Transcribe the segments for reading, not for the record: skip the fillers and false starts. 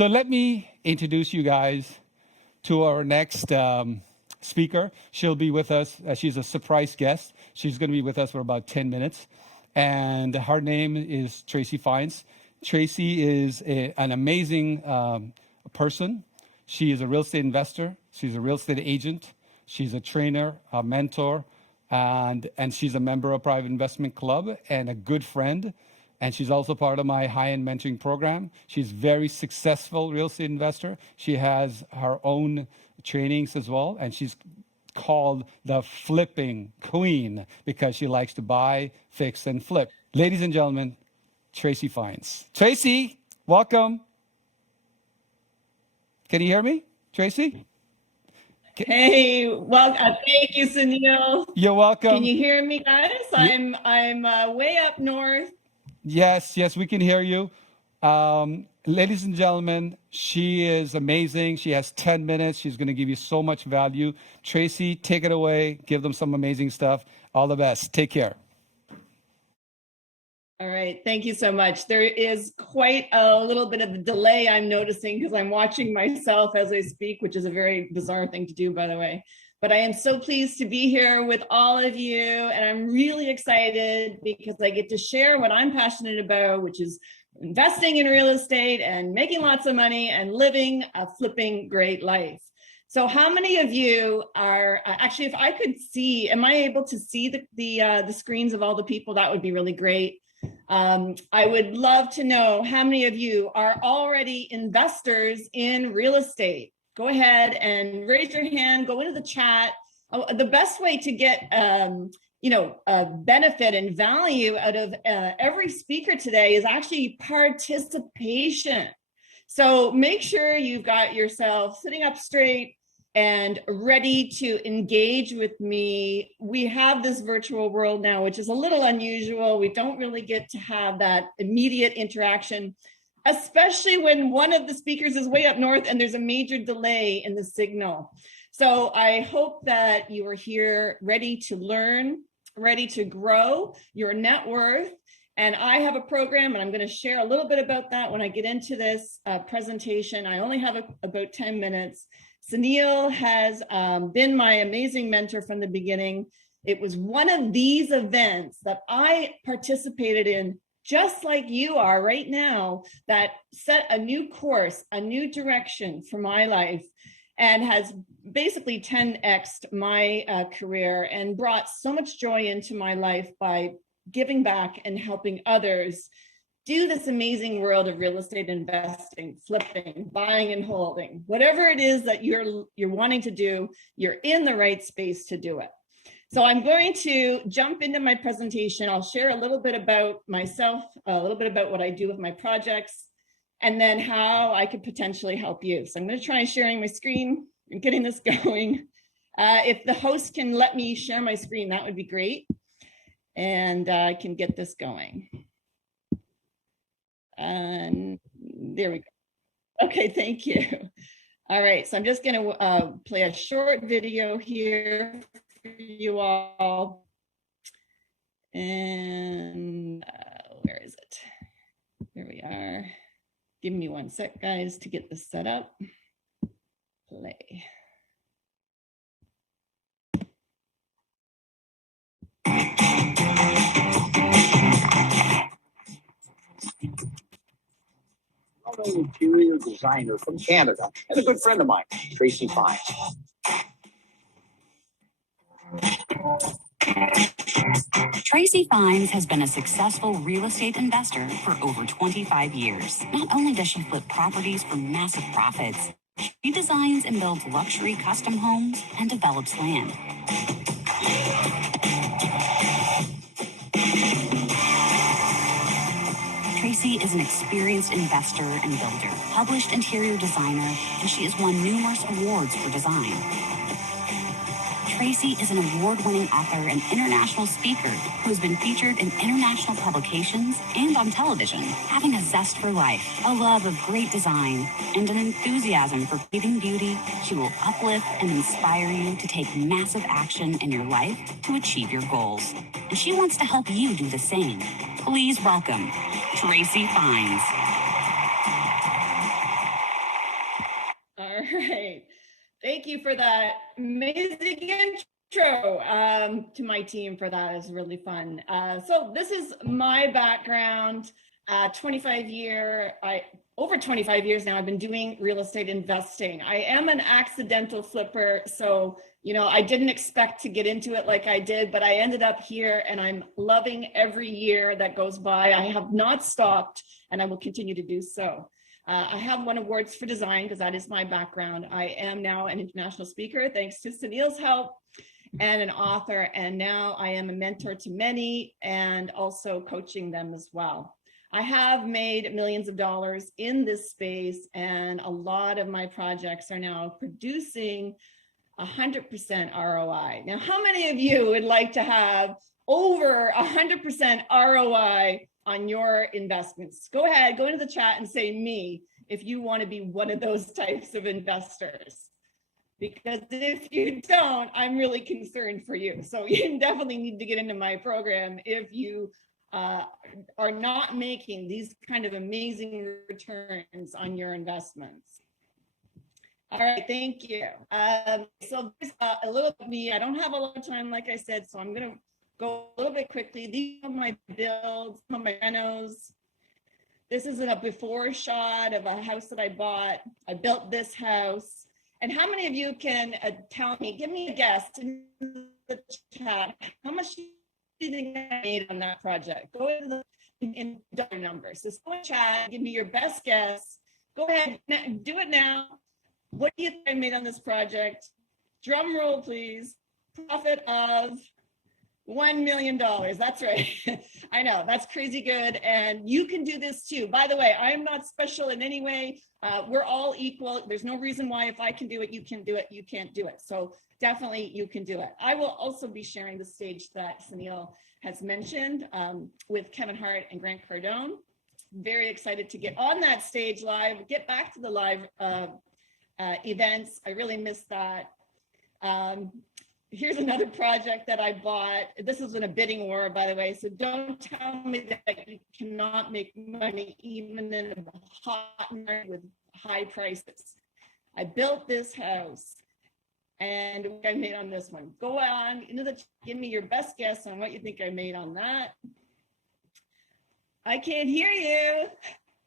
So let me introduce you guys to our next speaker. She'll be with us. She's a surprise guest. She's going to be with us for about 10 minutes. And her name is Tracey Fines. Tracey is an amazing person. She is a real estate investor. She's a real estate agent. She's a trainer, a mentor, and she's a member of Private Investment Club and a good friend. And she's also part of my high-end mentoring program. She's a very successful real estate investor. She has her own trainings as well, and she's called the flipping queen because she likes to buy, fix, and flip. Ladies and gentlemen, Tracey Fines. Tracey, welcome. Can you hear me, Tracey? Hey, well, thank you, Sunil. You're welcome. Can you hear me, guys? I'm way up north. Yes, we can hear you. Ladies and gentlemen, she is amazing. She has 10 minutes. She's going to give you so much value. Tracey, take it away. Give them some amazing stuff. All the best. Take care. All right. Thank you so much. There is quite a little bit of a delay I'm noticing because I'm watching myself as I speak, which is a very bizarre thing to do, by the way. But I am so pleased to be here with all of you. And I'm really excited because I get to share what I'm passionate about, which is investing in real estate and making lots of money and living a flipping great life. So how many of you are actually, if I could see, am I able to see the screens of all the people? That would be really great. I would love to know how many of you are already investors in real estate. Go ahead and raise your hand, go into the chat. The best way to get benefit and value out of every speaker today is actually participation. So make sure you've got yourself sitting up straight and ready to engage with me. We have this virtual world now, which is a little unusual. We don't really get to have that immediate interaction, especially when one of the speakers is way up north and there's a major delay in the signal. So I hope that you are here ready to learn, ready to grow your net worth. And I have a program, and I'm going to share a little bit about that when I get into this presentation. I only have about 10 minutes. Sunil has been my amazing mentor from the beginning. It was one of these events that I participated in, just like you are right now, that set a new course, a new direction for my life, and has basically 10x'd my career and brought so much joy into my life by giving back and helping others do this amazing world of real estate investing, flipping, buying and holding. Whatever it is that you're wanting to do, you're in the right space to do it. So I'm going to jump into my presentation. I'll share a little bit about myself, a little bit about what I do with my projects, and then how I could potentially help you. So I'm going to try sharing my screen and getting this going. If the host can let me share my screen, that would be great. And I can get this going. And there we go. Okay, thank you. All right, so I'm just going to play a short video here for you all. And where is it? There we are. Give me one sec, guys, to get this set up. Play. An interior designer from Canada and a good friend of mine, Tracey Fines. Tracey Fines has been a successful real estate investor for over 25 years. Not only does she flip properties for massive profits, she designs and builds luxury custom homes and develops land. Tracey is an experienced investor and builder, published interior designer, and she has won numerous awards for design. Tracey is an award-winning author and international speaker who has been featured in international publications and on television. Having a zest for life, a love of great design, and an enthusiasm for creating beauty, she will uplift and inspire you to take massive action in your life to achieve your goals. And she wants to help you do the same. Please welcome Tracey Fines. right. Thank you for that amazing intro to my team for that. Is really fun. So this is my background. Over 25 years now, I've been doing real estate investing. I am an accidental flipper, so I didn't expect to get into it like I did, but I ended up here and I'm loving every year that goes by. I have not stopped and I will continue to do so. I have won awards for design because that is my background. I am now an international speaker thanks to Sunil's help, and an author, and now I am a mentor to many and also coaching them as well. I have made millions of dollars in this space, and a lot of my projects are now producing 100% ROI. Now, how many of you would like to have over 100% ROI on your investments? Go ahead, go into the chat and say me if you want to be one of those types of investors. Because if you don't, I'm really concerned for you. So you definitely need to get into my program if you are not making these kind of amazing returns on your investments. All right, thank you. So there's a little bit of me. I don't have a lot of time, like I said, so I'm going to go a little bit quickly. These are my builds, some of my renos. This is a before shot of a house that I bought. I built this house. And how many of you can tell me, give me a guess in the chat, how much do you think I made on that project? Go into in dollar numbers. Just go in chat, give me your best guess. Go ahead, do it now. What do you think I made on this project? Drum roll, please. Profit of $1 million. That's right. I know, that's crazy good. And you can do this too. By the way, I am not special in any way. We're all equal. There's no reason why if I can do it, you can do it. You can't do it. So definitely you can do it. I will also be sharing the stage that Sunil has mentioned with Kevin Hart and Grant Cardone. Very excited to get on that stage live, get back to the live events. I really missed that. Here's another project that I bought. This is in a bidding war, by the way, so don't tell me that you cannot make money even in a hot market with high prices. I built this house, and what I made on this one. Go on into the, give me your best guess on what you think I made on that. I can't hear you.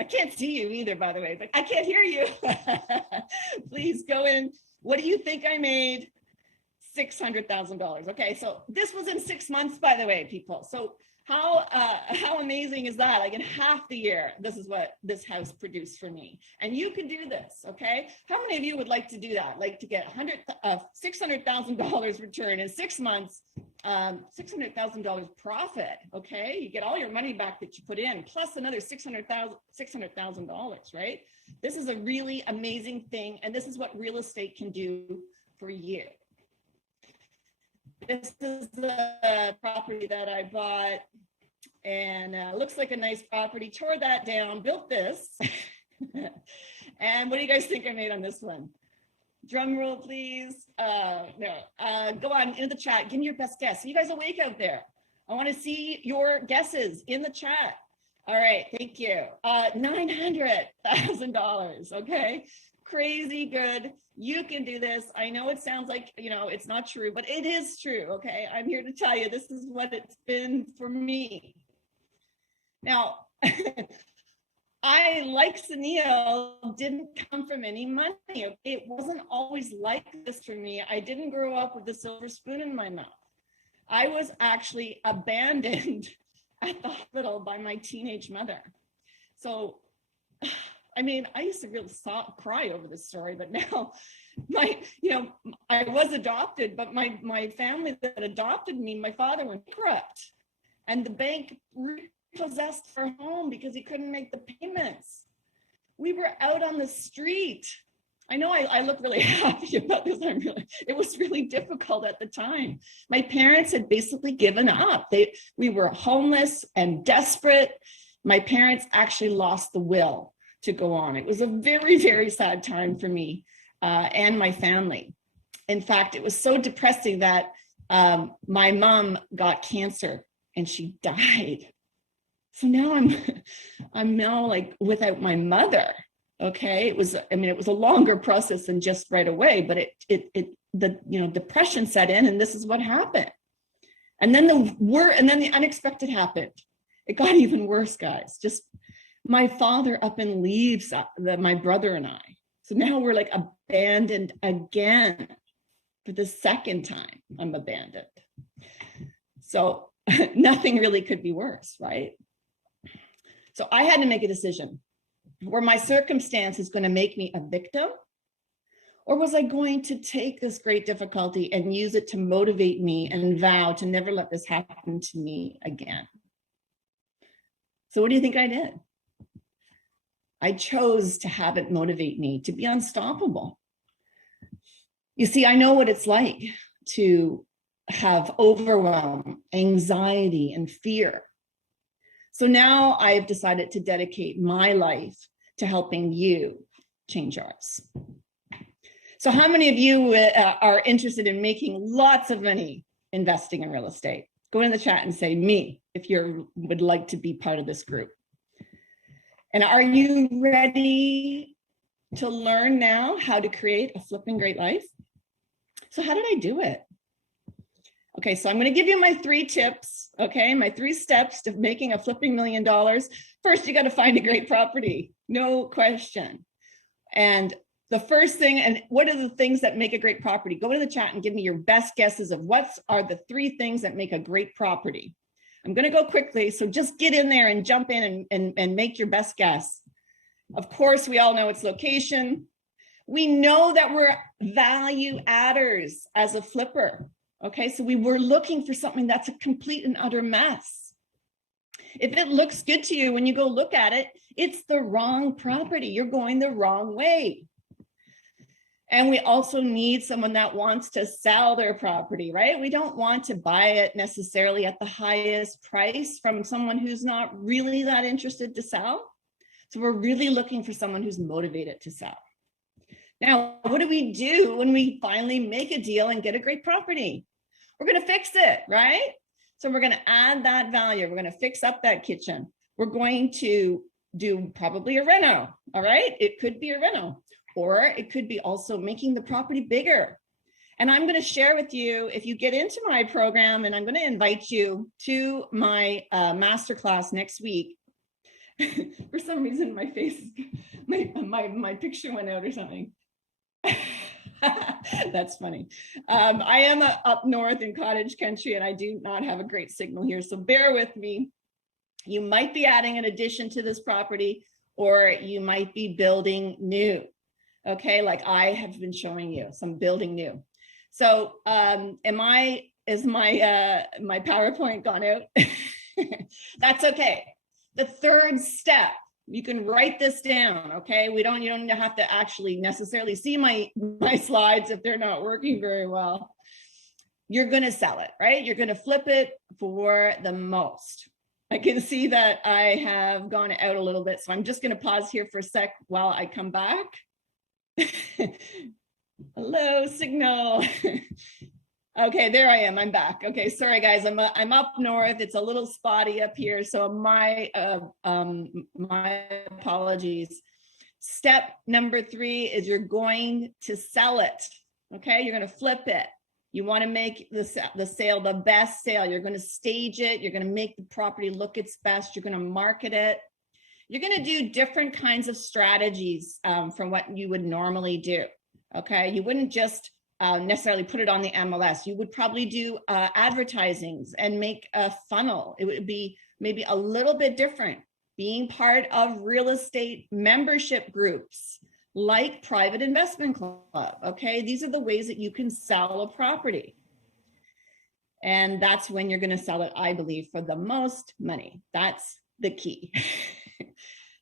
I can't see you either, by the way, but I can't hear you. Please go in. What do you think I made? $600,000. Okay, so this was in 6 months, by the way, people. So how amazing is that? Like in half the year, this is what this house produced for me. And you can do this, okay? How many of you would like to do that? Like to get $600,000 return in 6 months, $600,000 profit, okay? You get all your money back that you put in, plus another $600,000, right? This is a really amazing thing, and this is what real estate can do for you. This is the property that I bought, and looks like a nice property. Tore that down, built this. And what do you guys think I made on this one? Drum roll, please. No, go on into the chat. Give me your best guess. Are you guys awake out there? I want to see your guesses in the chat. All right, thank you. $900,000, okay? Crazy good. You can do this. I know it sounds like, it's not true, but it is true, okay? I'm here to tell you this is what it's been for me. Now, I, like Sunil, didn't come from any money. It wasn't always like this for me. I didn't grow up with a silver spoon in my mouth. I was actually abandoned at the hospital by my teenage mother. So, I mean, I used to really cry over this story, but now I was adopted, but my family that adopted me, my father went bankrupt, and the bank repossessed our home because he couldn't make the payments. We were out on the street. I know I look really happy about this. It was really difficult at the time. My parents had basically given up. We were homeless and desperate. My parents actually lost the will to go on. It was a very, very sad time for me and my family. In fact, it was so depressing that my mom got cancer and she died. So now I'm now like without my mother. Okay, it was a longer process than just right away, but the depression set in, and this is what happened. And then the unexpected happened. It got even worse, guys. Just my father up and leaves my brother and I. So now we're like abandoned again. For the second time, I'm abandoned. So nothing really could be worse, right? So I had to make a decision. Were my circumstances going to make me a victim? Or was I going to take this great difficulty and use it to motivate me and vow to never let this happen to me again? So what do you think I did? I chose to have it motivate me to be unstoppable. You see, I know what it's like to have overwhelm, anxiety, and fear. So now I've decided to dedicate my life to helping you change yours. So how many of you are interested in making lots of money investing in real estate? Go in the chat and say me if you would like to be part of this group. And are you ready to learn now how to create a flipping great life? So how did I do it? Okay, so I'm going to give you my 3 tips, okay? My 3 steps to making a flipping $1 million. First, you got to find a great property, no question. And the first thing, and what are the things that make a great property? Go to the chat and give me your best guesses of what are the 3 things that make a great property. I'm going to go quickly, so just get in there and jump in and make your best guess. Of course, we all know it's location. We know that we're value adders as a flipper. Okay, so we were looking for something that's a complete and utter mess. If it looks good to you when you go look at it, it's the wrong property. You're going the wrong way. And we also need someone that wants to sell their property, right? We don't want to buy it necessarily at the highest price from someone who's not really that interested to sell. So we're really looking for someone who's motivated to sell. Now, what do we do when we finally make a deal and get a great property? We're going to fix it, right? So we're going to add that value. We're going to fix up that kitchen. We're going to do probably a reno, all right? It could be a reno, or it could be also making the property bigger. And I'm going to share with you, if you get into my program, and I'm going to invite you to my masterclass next week. For some reason, my face, my picture went out or something. That's funny. I am up north in cottage country, and I do not have a great signal here, so bear with me. You might be adding an addition to this property, or you might be building new. Okay, like I have been showing you some building new. So is my PowerPoint gone out? That's okay. The third step, you can write this down, okay? You don't have to actually necessarily see my slides if they're not working very well. You're gonna sell it, right? You're gonna flip it for the most. I can see that I have gone out a little bit, so I'm just gonna pause here for a sec while I come back. Hello, signal. Okay, there I am. I'm back. Okay, sorry guys. I'm up north. It's a little spotty up here, so my apologies. Step number 3 is you're going to sell it. Okay, you're going to flip it. You want to make the sale the best sale. You're going to stage it. You're going to make the property look its best. You're going to market it. You're going to do different kinds of strategies from what you would normally do. Okay, you wouldn't just necessarily put it on the MLS. You would probably do advertisings and make a funnel. It would be maybe a little bit different. Being part of real estate membership groups like Private Investment Club. Okay, these are the ways that you can sell a property. And that's when you're going to sell it, I believe, for the most money. That's the key.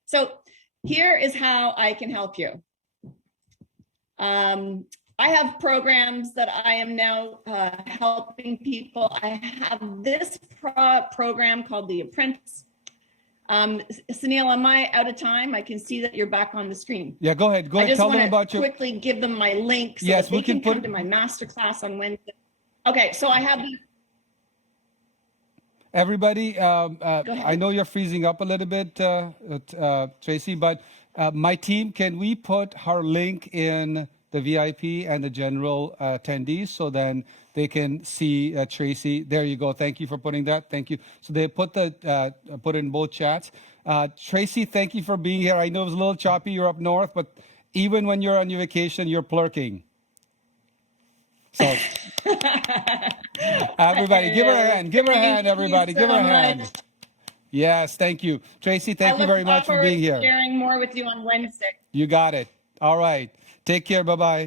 So here is how I can help you. I have programs that I am now helping people. I have this program called The Apprentice. Sunil, am I out of time? I can see that you're back on the screen. Yeah, go ahead. I just Tell them about your... quickly give them my link so that they can come to my masterclass on Wednesday. Okay, so I have... Everybody, I know you're freezing up a little bit, Tracey, but My team, can we put her link in the VIP and the general attendees so then they can see Tracey? There you go. Thank you for putting that. Thank you. So they put in both chats. Tracey, thank you for being here. I know it was a little choppy. You're up north, but even when you're on your vacation, you're plurking. So everybody, give her a hand. Give her a hand, everybody. Give her a hand. Yes, thank you. Tracey, thank you very much for being here. Sharing more with you on Wednesday. You got it. All right. Take care. Bye-bye.